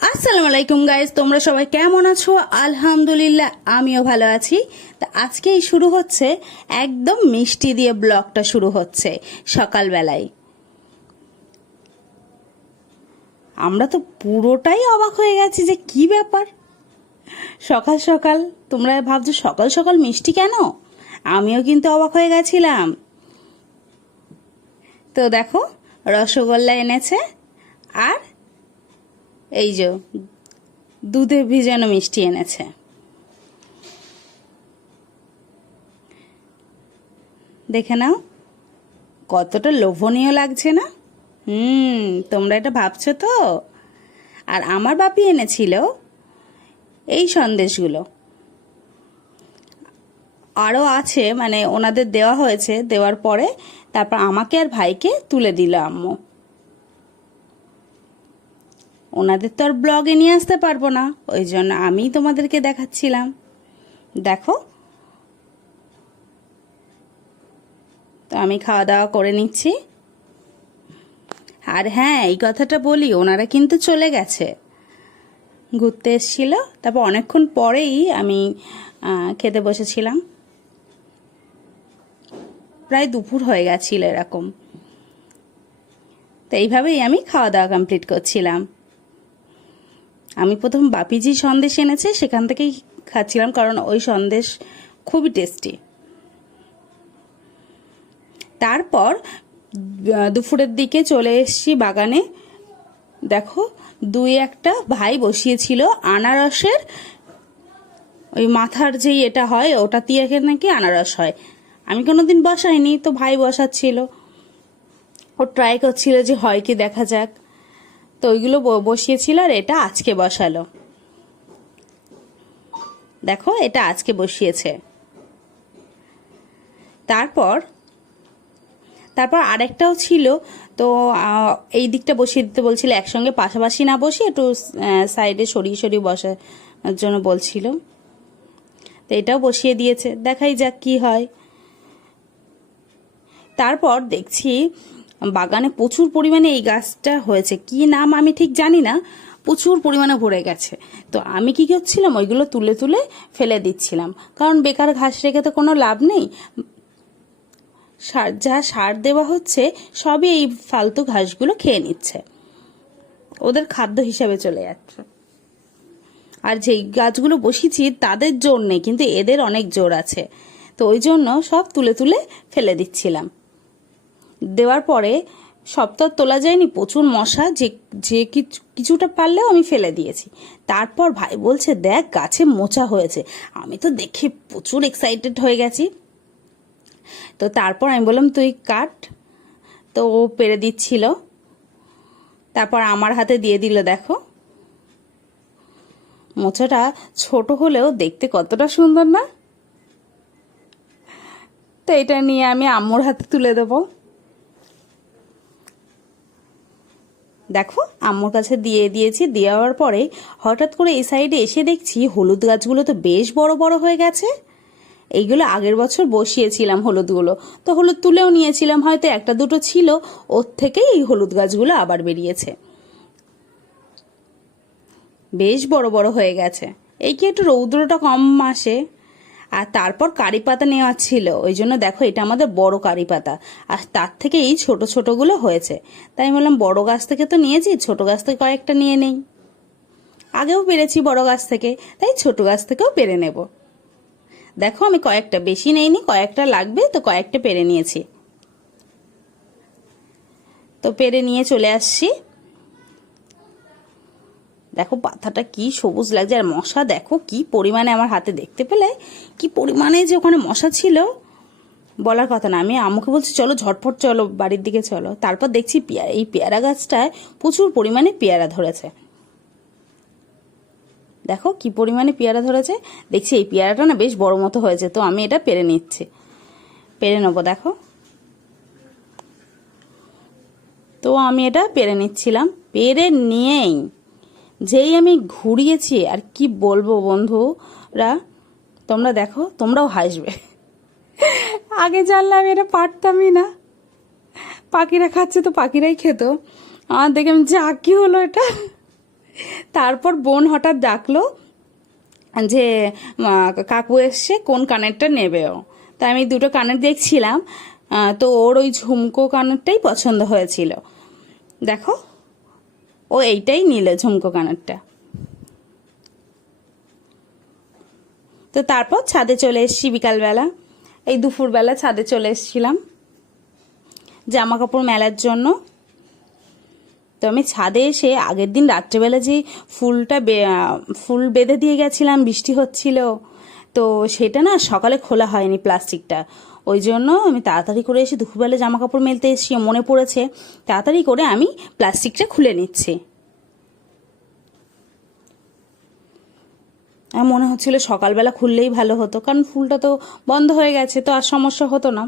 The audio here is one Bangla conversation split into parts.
আসসালামু আলাইকুম গাইজ, তোমরা সবাই কেমন আছো? আলহামদুলিল্লাহ আমিও ভালো আছি। তা আজকেই শুরু হচ্ছে, একদম মিষ্টি দিয়ে ব্লগটা শুরু হচ্ছে সকালবেলায়। আমরা তো পুরোটাই অবাক হয়ে গেছি যে কি ব্যাপার, সকাল সকাল তোমরা ভাবছো সকাল সকাল মিষ্টি কেন? আমিও কিন্তু অবাক হয়ে গেছিলাম। তো দেখো, রসগোল্লা এনেছে আর এই যে দুধে ভিজানো মিষ্টি এনেছে। দেখে নাও কতটা লোভনীয় লাগছে না? তোমরা এটা ভাবছো তো? আর আমার বাপি এনেছিল এই সন্দেশগুলো, আরও আছে, মানে ওনাদের দেওয়া হয়েছে, দেওয়ার পরে তারপর আমাকে আর ভাইকে তুলে দিল আম্মু। ওনাদের তো আর ব্লগে নিয়ে আসতে পারবো না, ওই জন্য আমি তোমাদেরকে দেখাচ্ছিলাম। দেখো, তো আমি খাওয়া দাওয়া করে নিচ্ছি। আর হ্যাঁ, এই কথাটা বলি, ওনারা কিন্তু চলে গেছে, ঘুরতে এসেছিল, তারপর অনেকক্ষণ পরেই আমি খেতে বসেছিলাম। প্রায় দুপুর হয়ে গেছিল এরকম। তো এইভাবেই আমি খাওয়া দাওয়া কমপ্লিট করছিলাম। আমি প্রথম বাপিজি সন্দেশ এনেছে সেখান থেকেই খাচ্ছিলাম, কারণ ওই সন্দেশ খুবই টেস্টি। তারপর দুপুরের দিকে চলে এসেছি বাগানে। দেখো, দুই একটা ভাই বসিয়েছিল আনারসের, ওই মাথার যেই এটা হয় ওটা দিয়ে নাকি আনারস হয়। আমি কোনোদিন বসাইনি, তো ভাই বসাচ্ছিল, ও ট্রাই করছিল যে হয় কি দেখা যাক। তো ওইগুলো বসিয়েছিল আর এটা আজকে বসালো। দেখো, এটা আজকে বসিয়েছে। তারপর আরেকটাও ছিল, তো এই দিকটা বসিয়ে দিতে বলছিল, একসঙ্গে পাশাপাশি না বসে একটু সাইডে সরিয়ে সরিয়ে বসার জন্য বলছিল। তো এটাও বসিয়ে দিয়েছে, দেখাই যাক কি হয়। তারপর দেখছি বাগানে প্রচুর পরিমাণে এই গাছটা হয়েছে, কি নাম আমি ঠিক জানি না, প্রচুর পরিমাণে ভরে গেছে। তো আমি কি করছিলাম, ওইগুলো তুলে তুলে ফেলে দিচ্ছিলাম, কারণ বেকার ঘাস রেখে তো কোনো লাভ নেই। যা সার দেওয়া হচ্ছে সবই এই ফালতু ঘাসগুলো খেয়ে নিচ্ছে, ওদের খাদ্য হিসাবে চলে যাচ্ছে। আর যেই গাছগুলো বসিয়েছি তাদের জোর নেই, কিন্তু এদের অনেক জোর আছে, তো ওই জন্য সব তুলে তুলে ফেলে দিচ্ছিলাম। দেওয়ার পরে সব তো তোলা যায়নি, প্রচুর মশা, যে কিছুটা পারলেও আমি ফেলে দিয়েছি। তারপর ভাই বলছে দেখ গাছে মোচা হয়েছে। আমি তো দেখে প্রচুর এক্সাইটেড হয়ে গেছি। তো তারপর আমি বললাম তুই কাট, তো ও পেরে দিচ্ছিল, তারপর আমার হাতে দিয়ে দিল। দেখো, মোচাটা ছোট হলেও দেখতে কতটা সুন্দর না? তো এটা নিয়ে আমি আম্মুর হাতে তুলে দেবো। দেখো, আম্মুর কাছে দিয়ে দিয়েছি। দেওয়ার পরে হঠাৎ করে এই সাইডে এসে দেখছি হলুদ গাছগুলো তো বেশ বড় বড় হয়ে গেছে। এইগুলো আগের বছর বসিয়েছিলাম হলুদগুলো, তো হলুদ তুলেও নিয়েছিলাম, হয়তো একটা দুটো ছিল, ওর থেকেই এই হলুদ গাছগুলো আবার বেরিয়েছে, বেশ বড় বড় হয়ে গেছে। এই কি একটু রৌদ্রটা কম আসে। আর তারপর কারি পাতা নেওয়া ছিল, ওই জন্য দেখো এটা আমাদের বড় কারি পাতা, আর তার থেকে এই ছোট ছোটগুলো হয়েছে। তাই আমি বললাম বড় গাছ থেকে তো নিয়েছি, ছোট গাছ থেকে কয়েকটা নিয়ে নেই। আগেও পেরেছি বড় গাছ থেকে, তাই ছোট গাছ থেকেও পেরে নেব। দেখো, আমি কয়েকটা, বেশি নেইনি, কয়েকটা লাগবে তো কয়েকটা পেরে নিয়েছি। তো পেরে নিয়ে চলে আসছি। দেখো পাতাটা কি সবুজ লাগছে, আর মশা দেখো কি পরিমাণে, আমার হাতে দেখতে পেলে কি পরিমাণে যে ওখানে মশা ছিল বলার কথা না। আমি আম্মুকে বলছি চলো ঝটফট চলো বাড়ির দিকে চলো। তারপর দেখছি এই পেয়ারা গাছটায় প্রচুর পরিমাণে পেয়ারা ধরেছে। দেখো কি পরিমাণে পেয়ারা ধরেছে। দেখছি এই পেয়ারাটা না বেশ বড় মতো হয়েছে, তো আমি এটা পেরে নিচ্ছি, পেরে নেবো। দেখো, তো আমি এটা পেরে নিচ্ছিলাম, পেরে নিয়েই যেই আমি ঘুরিয়েছি, আর কি বলবো বন্ধুরা, তোমরা দেখো, তোমরাও হাসবে। আগে জানলে আমি এটা পারতামই না। পাখিরা খাচ্ছে তো পাখিরাই খেত, আমার দেখে আমি যা কি হলো এটা। তারপর বোন হঠাৎ ডাকলো যে কাকু এসছে, কোন কানেরটা নেবে ও। তা আমি দুটো কানের দেখছিলাম, তো ওর ওই ঝুমকো কানেরটাই পছন্দ হয়েছিল। দেখো, ও এইটাই নিল, ঝুমকো কানেরটা। তো তারপর ছাদে চলে এসেছি বিকালবেলা, এই দুপুরবেলা ছাদে চলে এসেছিলাম জামা কাপড় মেলার জন্য। তো আমি ছাদে এসে আগের দিন রাত্রেবেলা যে ফুল বেঁধে দিয়ে গেছিলাম, বৃষ্টি হচ্ছিল, তো সেটা না সকালে খোলা হয়নি প্লাস্টিকটা। ওই জন্য আমি তাড়াতাড়ি করে এসে দুপুরবেলা জামা কাপড় মেলতে এসেছি, মনে পড়েছে, তাড়াতাড়ি করে আমি প্লাস্টিকটা খুলে নিচ্ছি। আমার মনে হচ্ছিল সকালবেলা খুললেই ভালো হতো, কারণ ফুলটা তো বন্ধ হয়ে গেছে, তো আর সমস্যা হতো না,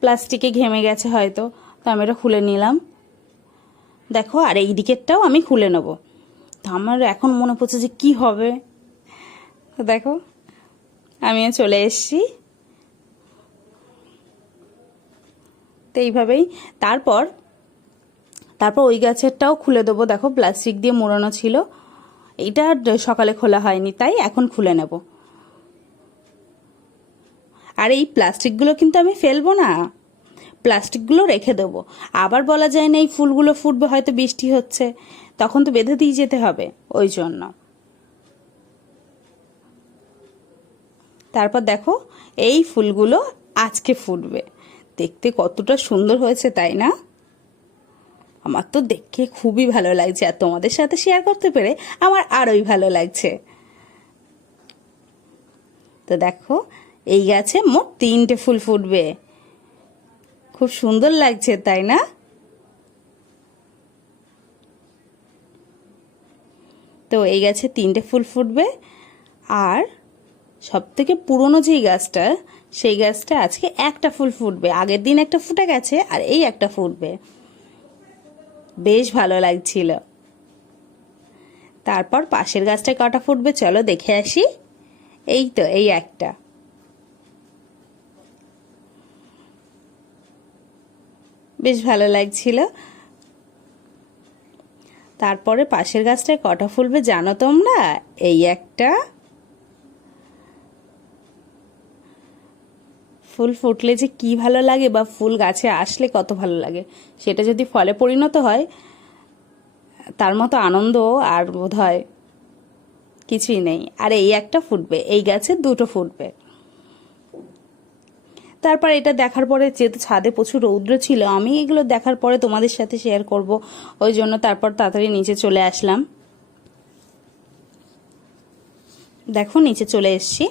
প্লাস্টিকে ঘেমে গেছে হয়তো। তো আমি এটা খুলে নিলাম। দেখো, আর এই দিকেরটাও আমি খুলে নেব। তো আমার এখন মনে পড়ছে যে কি হবে। তো দেখো, আমিও চলে এসেছি। তো এইভাবেই তারপর ওই গাছেরটাও খুলে দেবো। দেখো, প্লাস্টিক দিয়ে মোড়ানো ছিল, এইটা সকালে খোলা হয়নি, তাই এখন খুলে নেব। আর এই প্লাস্টিকগুলো কিন্তু আমি ফেলবো না, প্লাস্টিকগুলো রেখে দেবো। আবার বলা যায় না এই ফুলগুলো ফুটবে, হয়তো বৃষ্টি হচ্ছে, তখন তো বেঁধে দিয়ে যেতে হবে, ওই জন্য। তারপর দেখো, এই ফুলগুলো আজকে ফুটবে। দেখতে কতটা সুন্দর হয়েছে, তাই না? আমার তো দেখে খুবই ভালো লাগছে, আর তোমাদের সাথে শেয়ার করতে পেরে আমার আরোই ভালো লাগছে। তো দেখো, এই গাছে মোট 3টে ফুল ফুটবে। খুব সুন্দর লাগছে, তাই না? তো এই গাছে 3টে ফুল ফুটবে। আর সব থেকে পুরনো যেই গাছটা, সেই গাছটা আজকে একটা ফুল ফুটবে। আগের দিন একটা ফুটে গেছে, আর এই একটা ফুটবে। বেশ ভালো লাগছিল। তারপর পাশের গাছটায় কটা ফুটবে চলো দেখে আসি। এই তো, এই একটা। বেশ ভালো লাগছিল। তারপরে পাশের গাছটায় কটা ফুলবে জানো তোমরা? এই একটা। ফুল ফুটলে যে কি ভালো লাগে, বা ফুল গাছে আসলে কত ভালো লাগে, সেটা যদি ফলে পরিণত হয়, তার মতো আনন্দ আর বোধ হয় কিছুই নেই। আর এই একটা ফুটবে, এই গাছে 2টো ফুটবে। তারপর এটা দেখার পরে, যেহেতু ছাদে প্রচুর রৌদ্র ছিল, আমি এগুলো দেখার পরে তোমাদের সাথে শেয়ার করব, ওই জন্য তারপর তাড়াতাড়ি নিচে চলে আসলাম। দেখো, নিচে চলে এসছি।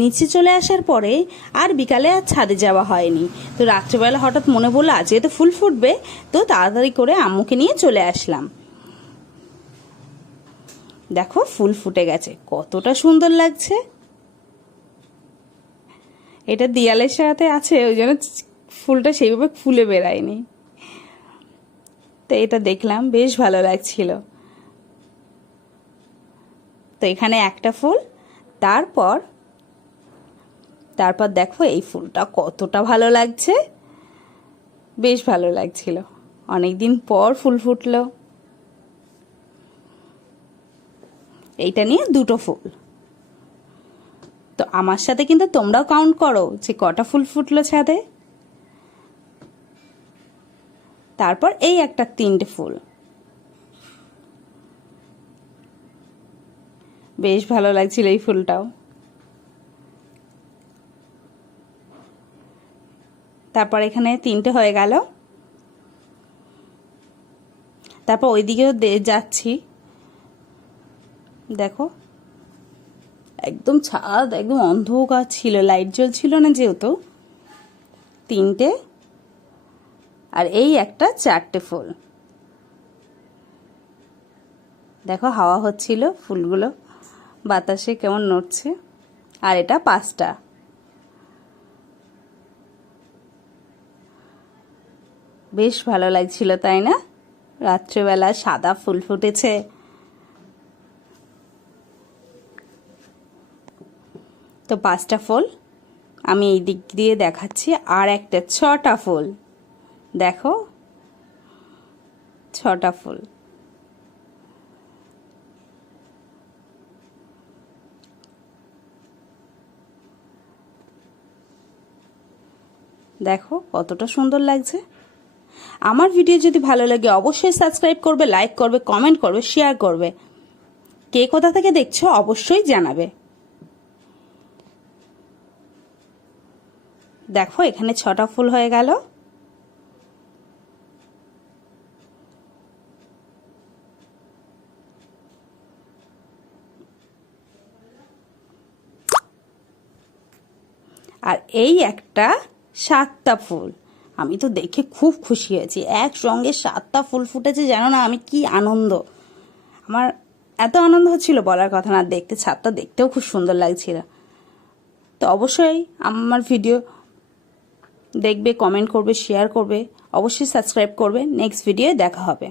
নিচে চলে আসার পরে আর বিকালে আর ছাদে যাওয়া হয়নি। তো রাত্রেবেলা হঠাৎ মনে পড়লো আজকে তো ফুল ফুটবে, তো তাড়াতাড়ি করে আম্মুকে নিয়ে চলে আসলাম। দেখো, ফুল ফুটে গেছে, কতটা সুন্দর লাগছে। এটা দেয়ালের সাথে আছে, ওই জন্য ফুলটা সেইভাবে ফুলে বেরায়নি। তো এটা দেখলাম, বেশ ভালো লাগছিল। তো এখানে একটা ফুল। তারপর দেখো, এই ফুলটা কতটা ভালো লাগছে, বেশ ভালো লাগছিল। অনেকদিন পর ফুল ফুটলো। এইটা নিয়ে 2টো ফুল। তো আমার সাথে কিন্তু তোমরাও কাউন্ট করো যে কটা ফুল ফুটলো ছাদে। তারপর এই একটা 3টে ফুল। বেশ ভালো লাগছিল এই ফুলটাও। তারপর এখানে 3টে হয়ে গেল। তারপর ওইদিকেও যাচ্ছি। দেখো, একদম ছাদ একদম অন্ধকার ছিল, লাইট জ্বলছিল না যেহেতু। 3টে, আর এই একটা 4টে ফুল। দেখো, হাওয়া হচ্ছিল, ফুলগুলো বাতাসে কেমন নড়ছে। আর এটা 5টা। বেশ ভালো লাগছিল, তাই না? রাত্রেবেলা সাদা ফুল ফুটেছে। তো 5টা ফুল আমি এই দিক দিয়ে দেখাচ্ছি। আর একটা 6টা ফুল। দেখো, 6টা ফুল। দেখো কতটা সুন্দর লাগছে। আমার ভিডিও যদি ভালো লাগে অবশ্যই সাবস্ক্রাইব করবে, লাইক করবে, কমেন্ট করবে, শেয়ার করবে। কে কোথা থেকে দেখছো অবশ্যই জানাবে। দেখো এখানে 6টা ফুল হয়ে গেল। আর এই একটা 7টা ফুল। আমি তো দেখে খুব খুশি হয়েছি, একসঙ্গে 7টা ফুল ফুটেছে, জানো না আমি কি আনন্দ। আমার এত আনন্দ হচ্ছিল বলার কথা না। দেখতে ছাদটা দেখতেও খুব সুন্দর লাগছিল। তো অবশ্যই আমার ভিডিও দেখবে, কমেন্ট করবে, শেয়ার করবে, অবশ্যই সাবস্ক্রাইব করবে। নেক্সট ভিডিওয়ে দেখা হবে।